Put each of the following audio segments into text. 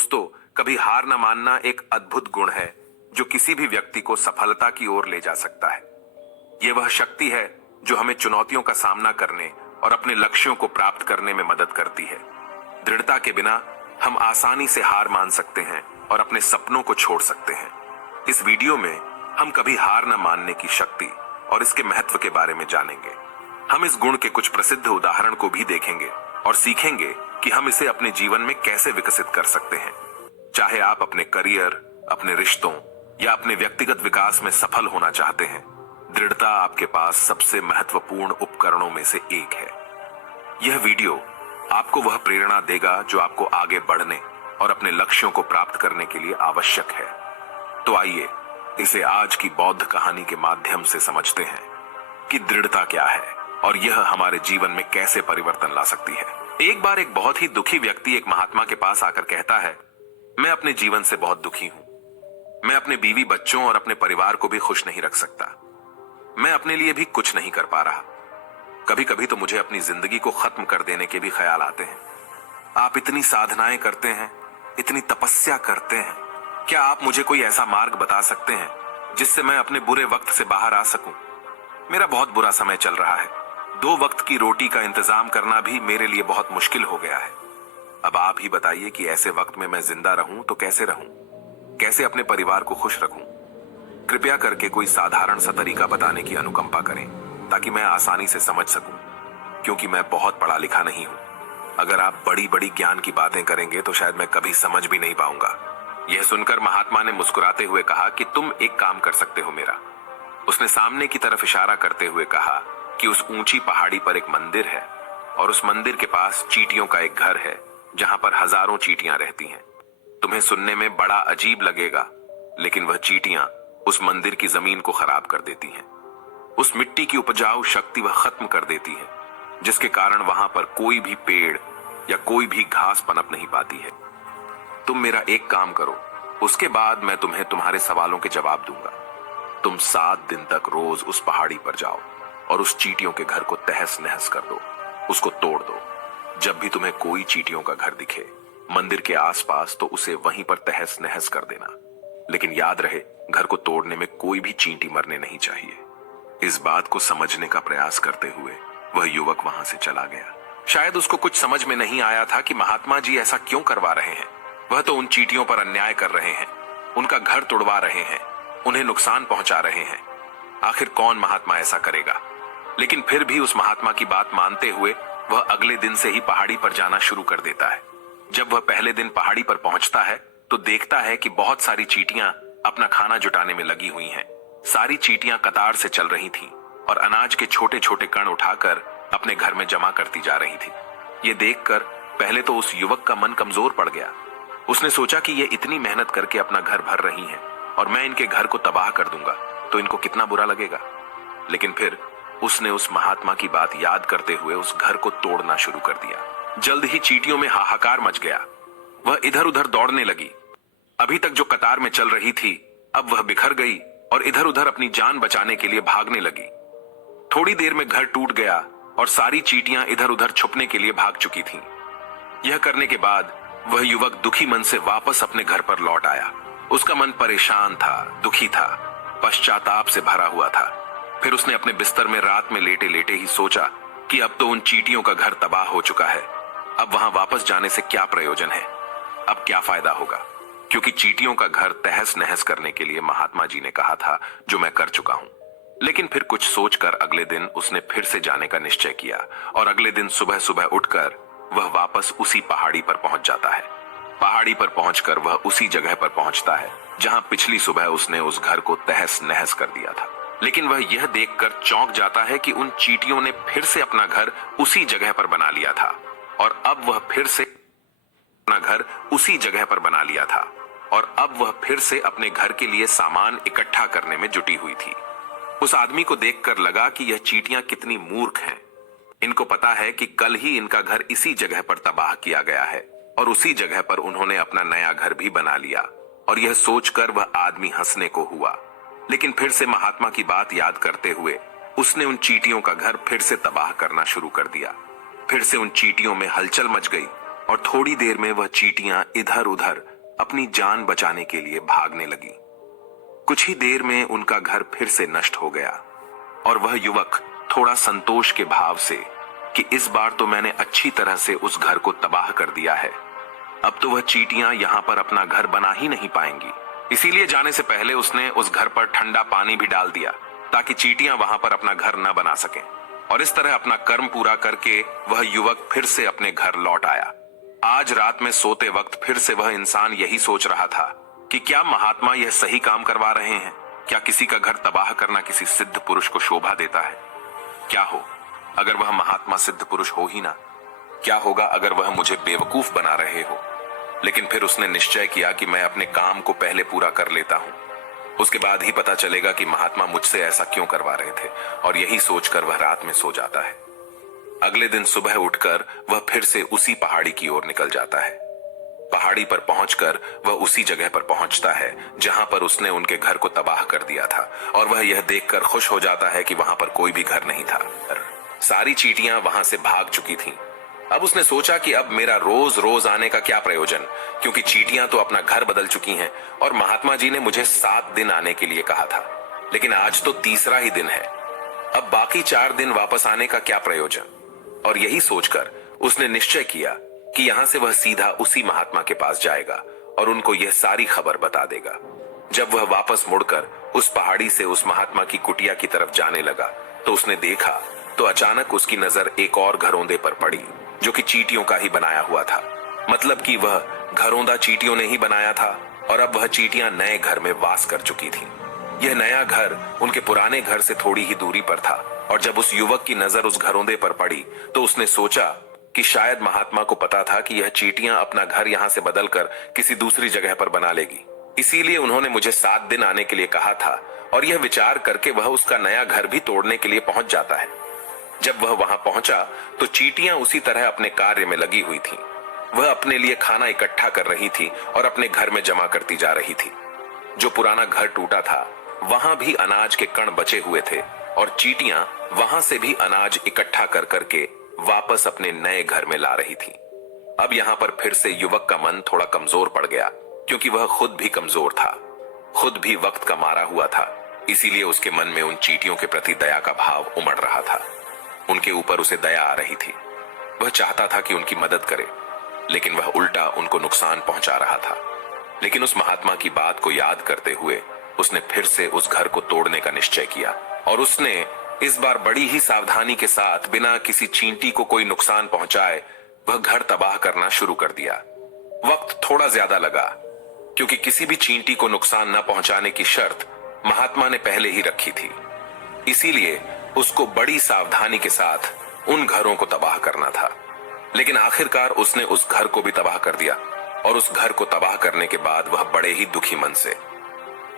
दोस्तों, कभी हार न मानना एक अद्भुत गुण है जो किसी भी व्यक्ति को सफलता की ओर ले जा सकता है। यह वह शक्ति है जो हमें चुनौतियों का सामना करने और अपने लक्ष्यों को प्राप्त करने में मदद करती है। दृढ़ता के बिना हम आसानी से हार मान सकते हैं और अपने सपनों को छोड़ सकते हैं। इस वीडियो में हम कभी हार न मानने की शक्ति और इसके महत्व के बारे में जानेंगे। हम इस गुण के कुछ प्रसिद्ध उदाहरण को भी देखेंगे और सीखेंगे कि हम इसे अपने जीवन में कैसे विकसित कर सकते हैं। चाहे आप अपने करियर, अपने रिश्तों या अपने व्यक्तिगत विकास में सफल होना चाहते हैं, दृढ़ता आपके पास सबसे महत्वपूर्ण उपकरणों में से एक है। यह वीडियो आपको वह प्रेरणा देगा जो आपको आगे बढ़ने और अपने लक्ष्यों को प्राप्त करने के लिए आवश्यक है। तो आइए इसे आज की बौद्ध कहानी के माध्यम से समझते हैं कि दृढ़ता क्या है और यह हमारे जीवन में कैसे परिवर्तन ला सकती है। एक बार एक बहुत ही दुखी व्यक्ति एक महात्मा के पास आकर कहता है, मैं अपने जीवन से बहुत दुखी हूं। मैं अपने बीवी बच्चों और अपने परिवार को भी खुश नहीं रख सकता। मैं अपने लिए भी कुछ नहीं कर पा रहा। कभी कभी तो मुझे अपनी जिंदगी को खत्म कर देने के भी ख्याल आते हैं। आप इतनी साधनाएं करते हैं, इतनी तपस्या करते हैं, क्या आप मुझे कोई ऐसा मार्ग बता सकते हैं जिससे मैं अपने बुरे वक्त से बाहर आ सकूं? मेरा बहुत बुरा समय चल रहा है। 2 वक्त की रोटी का इंतजाम करना भी मेरे लिए बहुत मुश्किल हो गया है। अब आप ही बताइए कि ऐसे वक्त में मैं जिंदा रहूं तो कैसे रहूं? कैसे अपने परिवार को खुश रखूं? कृपया करके कोई साधारण सा तरीका बताने की अनुकंपा करें ताकि मैं आसानी से समझ सकूं, क्योंकि मैं बहुत पढ़ा लिखा नहीं हूं। अगर आप बड़ी बड़ी ज्ञान की बातें करेंगे तो शायद मैं कभी समझ भी नहीं पाऊंगा। यह सुनकर महात्मा ने मुस्कुराते हुए कहा कि तुम एक काम कर सकते हो मेरा। उसने सामने की तरफ इशारा करते हुए कहा कि उस ऊंची पहाड़ी पर एक मंदिर है और उस मंदिर के पास चींटियों का एक घर है जहां पर हजारों चींटियां रहती हैं। तुम्हें सुनने में बड़ा अजीब लगेगा, लेकिन वह चींटियां उस मंदिर की जमीन को खराब कर देती हैं। उस मिट्टी की उपजाऊ शक्ति वह खत्म कर देती है, जिसके कारण वहां पर कोई भी पेड़ या कोई भी घास पनप नहीं पाती है। तुम मेरा एक काम करो, उसके बाद मैं तुम्हें तुम्हारे सवालों के जवाब दूंगा। तुम 7 दिन तक रोज उस पहाड़ी पर जाओ और उस चींटियों के घर को तहस नहस कर दो, उसको तोड़ दो। जब भी तुम्हें कोई चींटियों का घर दिखे मंदिर के आसपास, तो उसे वहीं पर तहस नहस कर देना। लेकिन याद रहे, घर को तोड़ने में कोई भी चींटी मरने नहीं चाहिए। इस बात को समझने का प्रयास करते हुए वह युवक वहां से चला गया। शायद उसको कुछ समझ में नहीं आया था कि महात्मा जी ऐसा क्यों करवा रहे हैं। वह तो उन चींटियों पर अन्याय कर रहे हैं, उनका घर तोड़वा रहे हैं, उन्हें नुकसान पहुंचा रहे हैं। आखिर कौन महात्मा ऐसा करेगा? लेकिन फिर भी उस महात्मा की बात मानते हुए वह अगले दिन से ही पहाड़ी पर जाना शुरू कर देता है। जब वह पहले दिन पहाड़ी पर पहुंचता है तो देखता है कि बहुत सारी चींटियां अपना खाना जुटाने में लगी हुई हैं। सारी चींटियां कतार से चल रही थीं और अनाज के छोटे छोटे कण उठाकर अपने घर में जमा करती जा रही थी। ये देखकर पहले तो उस युवक का मन कमजोर पड़ गया। उसने सोचा कि ये इतनी मेहनत करके अपना घर भर रही हैं और मैं इनके घर को तबाह कर दूंगा तो इनको कितना बुरा लगेगा। लेकिन फिर उसने उस महात्मा की बात याद करते हुए उस घर को तोड़ना शुरू कर दिया। जल्द ही चींटियों में हाहाकार मच गया। वह इधर उधर दौड़ने लगी। अभी तक जो कतार में चल रही थी, अब वह बिखर गई और इधर उधर अपनी जान बचाने के लिए भागने लगी। थोड़ी देर में घर टूट गया और सारी चींटियां इधर उधर छुपने के लिए भाग चुकी थीं। यह करने के बाद वह युवक दुखी मन से वापस अपने घर पर लौट आया। उसका मन परेशान था, दुखी था, पश्चाताप से भरा हुआ था। फिर उसने अपने बिस्तर में रात में लेटे लेटे ही सोचा कि अब तो उन चींटियों का घर तबाह हो चुका है। अब वहां वापस जाने से क्या प्रयोजन है? अब क्या फायदा होगा? क्योंकि चींटियों का घर तहस नहस करने के लिए महात्मा जी ने कहा था, जो मैं कर चुका हूं। लेकिन फिर कुछ सोचकर अगले दिन उसने फिर से जाने का निश्चय किया और अगले दिन सुबह सुबह उठकर वह वापस उसी पहाड़ी पर पहुंच जाता है। पहाड़ी पर पहुंचकर वह उसी जगह पर पहुंचता है जहां पिछली सुबह उसने उस घर को तहस नहस कर दिया था। लेकिन वह यह देखकर चौंक जाता है कि उन चींटियों ने फिर से अपना घर उसी जगह पर बना लिया था और अब वह फिर से अपना घर उसी जगह पर बना लिया था और अब वह फिर से अपने घर के लिए सामान इकट्ठा करने में जुटी हुई थी। उस आदमी को देखकर लगा कि यह चींटियां कितनी मूर्ख हैं। इनको पता है कि कल ही इनका घर इसी जगह पर तबाह किया गया है और उसी जगह पर उन्होंने अपना नया घर भी बना लिया। और यह सोचकर वह आदमी हंसने को हुआ। लेकिन फिर से महात्मा की बात याद करते हुए उसने उन चींटियों का घर फिर से तबाह करना शुरू कर दिया। फिर से उन चींटियों में हलचल मच गई और थोड़ी देर में वह चींटियां इधर उधर अपनी जान बचाने के लिए भागने लगी। कुछ ही देर में उनका घर फिर से नष्ट हो गया और वह युवक थोड़ा संतोष के भाव से कि इस बार तो मैंने अच्छी तरह से उस घर को तबाह कर दिया है, अब तो वह चींटियां यहां पर अपना घर बना ही नहीं पाएंगी। इसीलिए जाने से पहले उसने उस घर पर ठंडा पानी भी डाल दिया ताकि चींटियां वहां पर अपना घर न बना सकें। और इस तरह अपना कर्म पूरा करके वह युवक फिर से अपने घर लौट आया। आज रात में सोते वक्त फिर से वह इंसान यही सोच रहा था कि क्या महात्मा यह सही काम करवा रहे हैं? क्या किसी का घर तबाह करना किसी सिद्ध पुरुष को शोभा देता है? क्या हो अगर वह महात्मा सिद्ध पुरुष हो ही ना? क्या होगा अगर वह मुझे बेवकूफ बना रहे हो? लेकिन फिर उसने निश्चय किया कि मैं अपने काम को पहले पूरा कर लेता हूं, उसके बाद ही पता चलेगा कि महात्मा मुझसे ऐसा क्यों करवा रहे थे। और यही सोचकर वह रात में सो जाता है। अगले दिन सुबह उठकर वह फिर से उसी पहाड़ी की ओर निकल जाता है। पहाड़ी पर पहुंचकर वह उसी जगह पर पहुंचता है जहां पर उसने उनके घर को तबाह कर दिया था और वह यह देखकर खुश हो जाता है कि वहां पर कोई भी घर नहीं था। सारी चींटियां वहां से भाग चुकी थीं। अब उसने सोचा कि अब मेरा रोज रोज आने का क्या प्रयोजन, क्योंकि चींटियां तो अपना घर बदल चुकी हैं और महात्मा जी ने मुझे 7 दिन आने के लिए कहा था, लेकिन आज तो तीसरा ही दिन है। अब बाकी 4 दिन वापस आने का क्या प्रयोजन? और यही सोचकर उसने निश्चय किया कि यहां से वह सीधा उसी महात्मा के पास जाएगा और उनको यह सारी खबर बता देगा। जब वह वापस मुड़कर उस पहाड़ी से उस महात्मा की कुटिया की तरफ जाने लगा तो उसने देखा तो अचानक उसकी नजर एक और घरौंदे पर पड़ी जो कि चींटियों का ही बनाया हुआ था। मतलब कि वह घरौंदा चींटियों ने ही बनाया था और अब वह चींटियां नए घर में वास कर चुकी थीं। यह नया घर उनके पुराने घर से थोड़ी ही दूरी पर था और जब उस युवक की नजर उस घरौंदे पर पड़ी तो उसने सोचा कि शायद महात्मा को पता था कि यह चींटियां अपना घर यहां से बदलकर किसी दूसरी जगह पर बना लेगी, इसीलिए उन्होंने मुझे 7 दिन आने के लिए कहा था। और यह विचार करके वह उसका नया घर भी तोड़ने के लिए पहुंच जाता है। जब वह वहां पहुंचा तो चींटियां उसी तरह अपने कार्य में लगी हुई थीं। वह अपने लिए खाना इकट्ठा कर रही थी और अपने घर में जमा करती जा रही थी। जो पुराना घर टूटा था वहां भी अनाज के कण बचे हुए थे और चींटियां वहां से भी अनाज इकट्ठा कर करके वापस अपने नए घर में ला रही थी। अब यहां पर फिर से युवक का मन थोड़ा कमजोर पड़ गया, क्योंकि वह खुद भी कमजोर था, खुद भी वक्त का मारा हुआ था। इसीलिए उसके मन में उन चींटियों के प्रति दया का भाव उमड़ रहा था। उनके ऊपर उसे दया आ रही थी। वह चाहता था कि उनकी मदद करे, लेकिन वह उल्टा उनको नुकसान पहुंचा रहा था। लेकिन उस महात्मा की बात को याद करते हुए उसने फिर से उस घर को तोड़ने का निश्चय किया और उसने इस बार बड़ी ही सावधानी के साथ बिना किसी चींटी को कोई नुकसान पहुंचाए वह घर तबाह करना शुरू कर दिया। वक्त थोड़ा ज्यादा लगा, क्योंकि किसी भी चींटी को नुकसान न पहुंचाने की शर्त महात्मा ने पहले ही रखी थी। इसीलिए उसको बड़ी सावधानी के साथ उन घरों को तबाह करना था। लेकिन आखिरकार उसने उस घर को भी तबाह कर दिया और उस घर को तबाह करने के बाद वह बड़े ही दुखी मन से,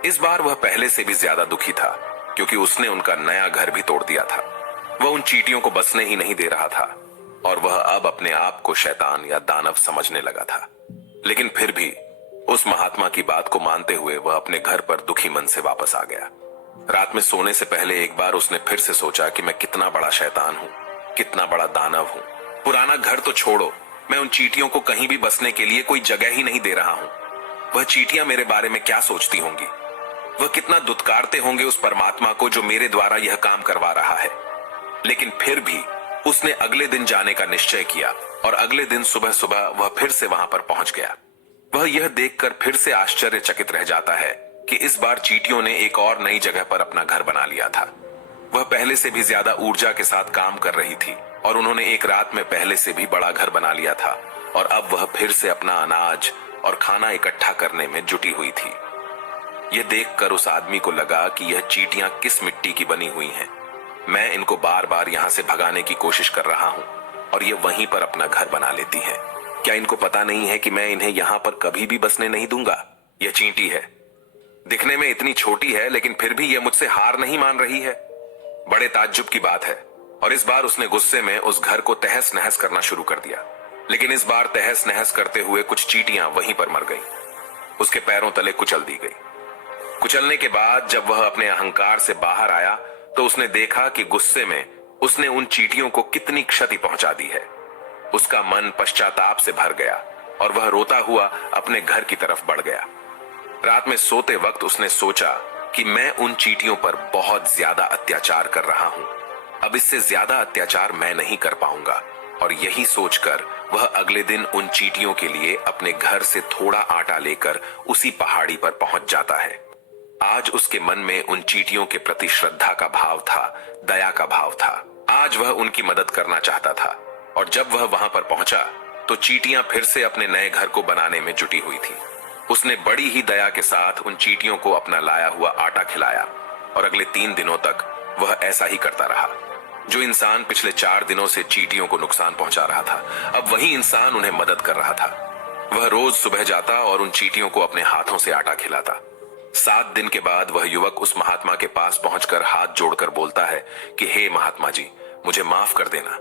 इस बार वह पहले से भी ज्यादा दुखी था, क्योंकि उसने उनका नया घर भी तोड़ दिया था। वह उन चींटियों को बसने ही नहीं दे रहा था और वह अब अपने आप को शैतान या दानव समझने लगा था। लेकिन फिर भी उस महात्मा की बात को मानते हुए वह अपने घर पर दुखी मन से वापस आ गया। रात में सोने से पहले एक बार उसने फिर से सोचा कि मैं कितना बड़ा शैतान हूं, कितना बड़ा दानव हूं। पुराना घर तो छोड़ो, मैं उन चींटियों को कहीं भी बसने के लिए कोई जगह ही नहीं दे रहा हूं। वह चींटियां मेरे बारे में क्या सोचती होंगी? वह कितना दुत्कारते होंगे उस परमात्मा को जो मेरे द्वारा यह काम करवा रहा है। लेकिन फिर भी उसने अगले दिन जाने का निश्चय किया और अगले दिन सुबह सुबह वह फिर से वहां पर पहुंच गया। वह यह देखकर फिर से आश्चर्यचकित रह जाता है कि इस बार चींटियों ने एक और नई जगह पर अपना घर बना लिया था। वह पहले से भी ज्यादा ऊर्जा के साथ काम कर रही थी और उन्होंने एक रात में पहले से भी बड़ा घर बना लिया था और अब वह फिर से अपना अनाज और खाना इकट्ठा करने में जुटी हुई थी। यह देखकर उस आदमी को लगा कि यह चींटियां किस मिट्टी की बनी हुई हैं। मैं इनको बार बार यहां से भगाने की कोशिश कर रहा हूं और ये वहीं पर अपना घर बना लेती हैं। क्या इनको पता नहीं है कि मैं इन्हें यहां पर कभी भी बसने नहीं दूंगा? यह चींटी है, दिखने में इतनी छोटी है, लेकिन फिर भी यह मुझसे हार नहीं मान रही है। बड़े ताज्जुब की बात है। और इस बार उसने गुस्से में उस घर को तहस नहस करना शुरू कर दिया। लेकिन इस बार तहस नहस करते हुए कुछ चींटियां वहीं पर मर गईं। उसके पैरों तले कुचल दी गई। कुचलने के बाद जब वह अपने अहंकार से बाहर आया तो उसने देखा कि गुस्से में उसने उन चींटियों को कितनी क्षति पहुंचा दी है। उसका मन पश्चाताप से भर गया और वह रोता हुआ अपने घर की तरफ बढ़ गया। रात में सोते वक्त उसने सोचा कि मैं उन चींटियों पर बहुत ज्यादा अत्याचार कर रहा हूं। अब इससे ज्यादा अत्याचार मैं नहीं कर पाऊंगा। और यही सोचकर वह अगले दिन उन चींटियों के लिए अपने घर से थोड़ा आटा लेकर उसी पहाड़ी पर पहुंच जाता है। आज उसके मन में उन चींटियों के प्रति श्रद्धा का भाव था, दया का भाव था। आज वह उनकी मदद करना चाहता था। और जब वह वहां पर पहुंचा तो चींटियां फिर से अपने नए घर को बनाने में जुटी हुई थी। उसने बड़ी ही दया के साथ उन चींटियों को अपना लाया हुआ आटा खिलाया और अगले 3 दिनों तक वह ऐसा ही करता रहा। जो इंसान पिछले 4 दिनों से चींटियों को नुकसान पहुंचा रहा था, अब वही इंसान उन्हें मदद कर रहा था। वह रोज सुबह जाता और उन चींटियों को अपने हाथों से आटा खिलाता। 7 दिन के बाद वह युवक उस महात्मा के पास पहुंचकर हाथ जोड़कर बोलता है कि हे महात्मा जी, मुझे माफ कर देना।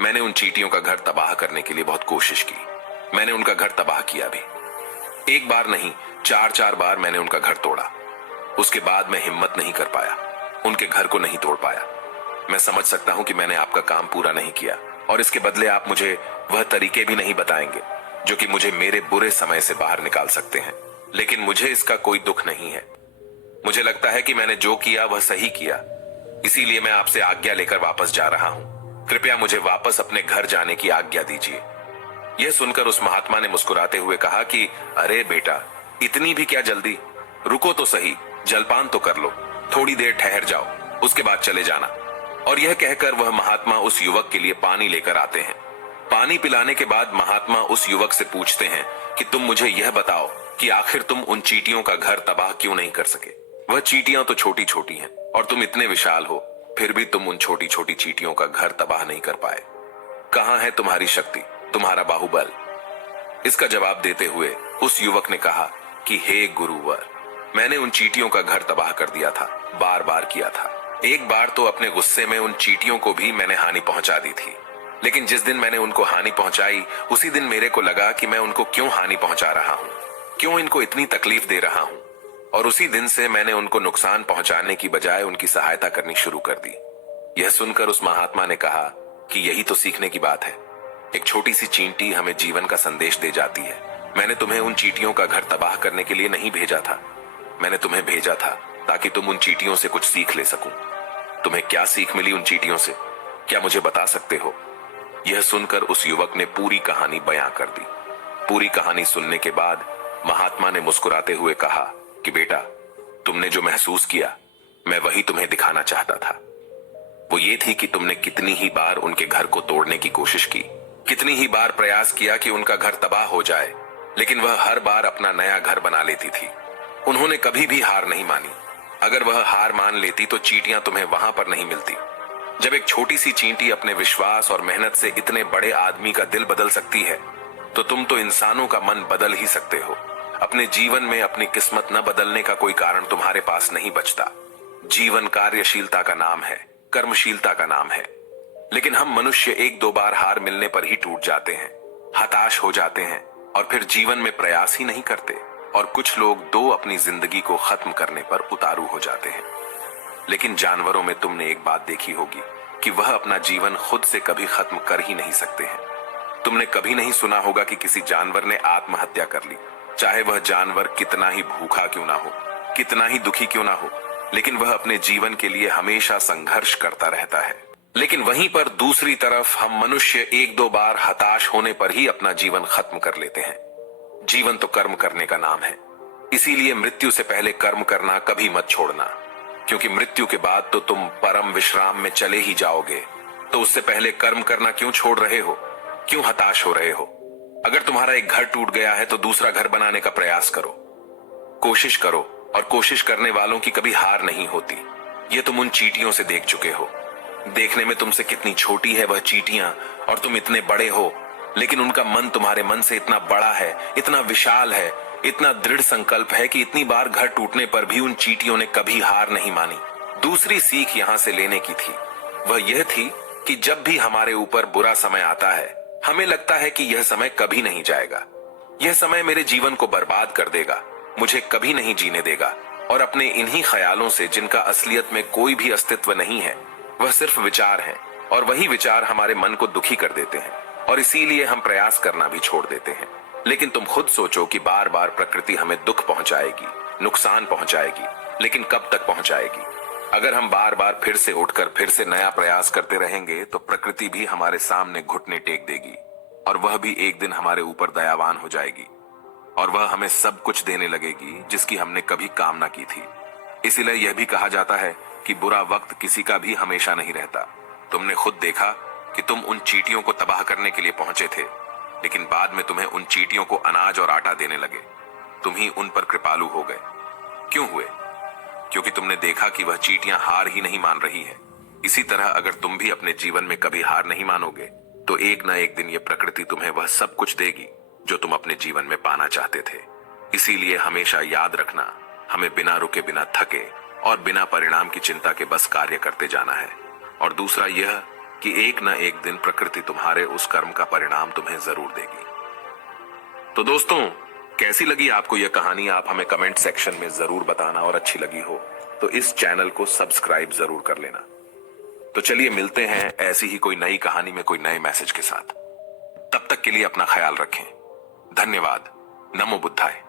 मैंने उन चींटियों का घर तबाह करने के लिए बहुत कोशिश की। मैंने उनका घर तबाह किया भी। एक बार नहीं, 4 बार मैंने उनका घर तोड़ा। उसके बाद मैं हिम्मत नहीं कर पाया, उनके घर को नहीं तोड़ पाया। मैं समझ सकता हूं कि मैंने आपका काम पूरा नहीं किया और इसके बदले आप मुझे वह तरीके भी नहीं बताएंगे जो कि मुझे मेरे बुरे समय से बाहर निकाल सकते हैं। लेकिन मुझे इसका कोई दुख नहीं है। मुझे लगता है कि मैंने जो किया वह सही किया, इसीलिए मैं आपसे आज्ञा लेकर वापस जा रहा हूं। कृपया मुझे वापस अपने घर जाने की आज्ञा दीजिए। यह सुनकर उस महात्मा ने मुस्कुराते हुए कहा कि अरे बेटा, इतनी भी क्या जल्दी, रुको तो सही, जलपान तो कर लो, थोड़ी देर ठहर जाओ, उसके बाद चले जाना। और यह कहकर वह महात्मा उस युवक के लिए पानी लेकर आते हैं। पानी पिलाने के बाद महात्मा उस युवक से पूछते हैं कि तुम मुझे यह बताओ कि आखिर तुम उन चींटियों का घर तबाह क्यों नहीं कर सके। वह चींटियां तो छोटी छोटी हैं और तुम इतने विशाल हो, फिर भी तुम उन छोटी छोटी चींटियों का घर तबाह नहीं कर पाए। कहां है तुम्हारी शक्ति, तुम्हारा बाहुबल? इसका जवाब देते हुए उस युवक ने कहा कि हे गुरुवर, मैंने उन चींटियों का घर तबाह कर दिया था, बार बार किया था। एक बार तो अपने गुस्से में उन चींटियों को भी मैंने हानि पहुंचा दी थी। लेकिन जिस दिन मैंने उनको हानि पहुंचाई, उसी दिन मेरे को लगा कि मैं उनको क्यों हानि पहुंचा रहा हूं, क्यों इनको इतनी तकलीफ दे रहा हूं। और उसी दिन से मैंने उनको नुकसान पहुंचाने की बजाय उनकी सहायता करनी शुरू कर दी। यह सुनकर उस महात्मा ने कहा कि यही तो सीखने की बात है। एक छोटी सी चींटी हमें जीवन का संदेश दे जाती है। मैंने तुम्हें उन चींटियों का घर तबाह करने के लिए नहीं भेजा था, मैंने तुम्हें भेजा था ताकि तुम उन चींटियों से कुछ सीख ले सको। तुम्हें क्या सीख मिली उन चींटियों से, क्या मुझे बता सकते हो? यह सुनकर उस युवक ने पूरी कहानी बयां कर दी। पूरी कहानी सुनने के बाद महात्मा ने मुस्कुराते हुए कहा कि बेटा, तुमने जो महसूस किया मैं वही तुम्हें दिखाना चाहता था। वो ये थी कि तुमने कितनी ही बार उनके घर को तोड़ने की कोशिश की, कितनी ही बार प्रयास किया कि उनका घर तबाह हो जाए, लेकिन वह हर बार अपना नया घर बना लेती थी। उन्होंने कभी भी हार नहीं मानी। अगर वह हार मान लेती तो चींटियां तुम्हें वहां पर नहीं मिलती। जब एक छोटी सी चींटी अपने विश्वास और मेहनत से इतने बड़े आदमी का दिल बदल सकती है, तो तुम तो इंसानों का मन बदल ही सकते हो। अपने जीवन में अपनी किस्मत न बदलने का कोई कारण तुम्हारे पास नहीं बचता। जीवन कार्यशीलता का नाम है, कर्मशीलता का नाम है। लेकिन हम मनुष्य 1-2 बार हार मिलने पर ही टूट जाते हैं, हताश हो जाते हैं और फिर जीवन में प्रयास ही नहीं करते। और कुछ लोग अपनी जिंदगी को खत्म करने पर उतारू हो जाते हैं। लेकिन जानवरों में तुमने एक बात देखी होगी कि वह अपना जीवन खुद से कभी खत्म कर ही नहीं सकते हैं। तुमने कभी नहीं सुना होगा कि किसी जानवर ने आत्महत्या कर ली, चाहे वह जानवर कितना ही भूखा क्यों ना हो, कितना ही दुखी क्यों ना हो, लेकिन वह अपने जीवन के लिए हमेशा संघर्ष करता रहता है। लेकिन वहीं पर दूसरी तरफ हम मनुष्य 1-2 बार हताश होने पर ही अपना जीवन खत्म कर लेते हैं। जीवन तो कर्म करने का नाम है, इसीलिए मृत्यु से पहले कर्म करना कभी मत छोड़ना, क्योंकि मृत्यु के बाद तो तुम परम विश्राम में चले ही जाओगे। तो उससे पहले कर्म करना क्यों छोड़ रहे हो, क्यों हताश हो रहे हो? अगर तुम्हारा एक घर टूट गया है तो दूसरा घर बनाने का प्रयास करो, कोशिश करो। और कोशिश करने वालों की कभी हार नहीं होती। ये तुम उन चींटियों से देख चुके हो। देखने में तुमसे कितनी छोटी है वह चींटियां और तुम इतने बड़े हो, लेकिन उनका मन तुम्हारे मन से इतना बड़ा है, इतना विशाल है, इतना दृढ़ संकल्प है कि इतनी बार घर टूटने पर भी उन चींटियों ने कभी हार नहीं मानी। दूसरी सीख यहां से लेने की थी, वह यह थी कि जब भी हमारे ऊपर बुरा समय आता है, हमें लगता है कि यह समय कभी नहीं जाएगा, यह समय मेरे जीवन को बर्बाद कर देगा, मुझे कभी नहीं जीने देगा। और अपने इन्हीं ख्यालों से, जिनका असलियत में कोई भी अस्तित्व नहीं है, वह सिर्फ विचार हैं, और वही विचार हमारे मन को दुखी कर देते हैं और इसीलिए हम प्रयास करना भी छोड़ देते हैं। लेकिन तुम खुद सोचो कि बार बार प्रकृति हमें दुख पहुंचाएगी, नुकसान पहुंचाएगी, लेकिन कब तक पहुंचाएगी? अगर हम बार बार फिर से उठकर फिर से नया प्रयास करते रहेंगे तो प्रकृति भी हमारे सामने घुटने टेक देगी और वह भी एक दिन हमारे ऊपर दयावान हो जाएगी और वह हमें सब कुछ देने लगेगी जिसकी हमने कभी कामना की थी। इसीलिए यह भी कहा जाता है कि बुरा वक्त किसी का भी हमेशा नहीं रहता। तुमने खुद देखा कि तुम उन चींटियों को तबाह करने के लिए पहुंचे थे, लेकिन बाद में तुम्हें उन चींटियों को अनाज और आटा देने लगे। तुम ही उन पर कृपालु हो गए। क्यों हुए? क्योंकि तुमने देखा कि वह चींटियां हार ही नहीं मान रही है। इसी तरह अगर तुम भी अपने जीवन में कभी हार नहीं मानोगे तो एक ना एक दिन ये प्रकृति तुम्हें वह सब कुछ देगी जो तुम अपने जीवन में पाना चाहते थे। इसीलिए हमेशा याद रखना, हमें बिना रुके, बिना थके और बिना परिणाम की चिंता के बस कार्य करते जाना है। और दूसरा यह कि एक ना एक दिन प्रकृति तुम्हारे उस कर्म का परिणाम तुम्हें जरूर देगी। तो दोस्तों, कैसी लगी आपको यह कहानी? आप हमें कमेंट सेक्शन में जरूर बताना और अच्छी लगी हो तो इस चैनल को सब्सक्राइब जरूर कर लेना। तो चलिए मिलते हैं ऐसी ही कोई नई कहानी में कोई नए मैसेज के साथ। तब तक के लिए अपना ख्याल रखें। धन्यवाद। नमो बुद्धाय।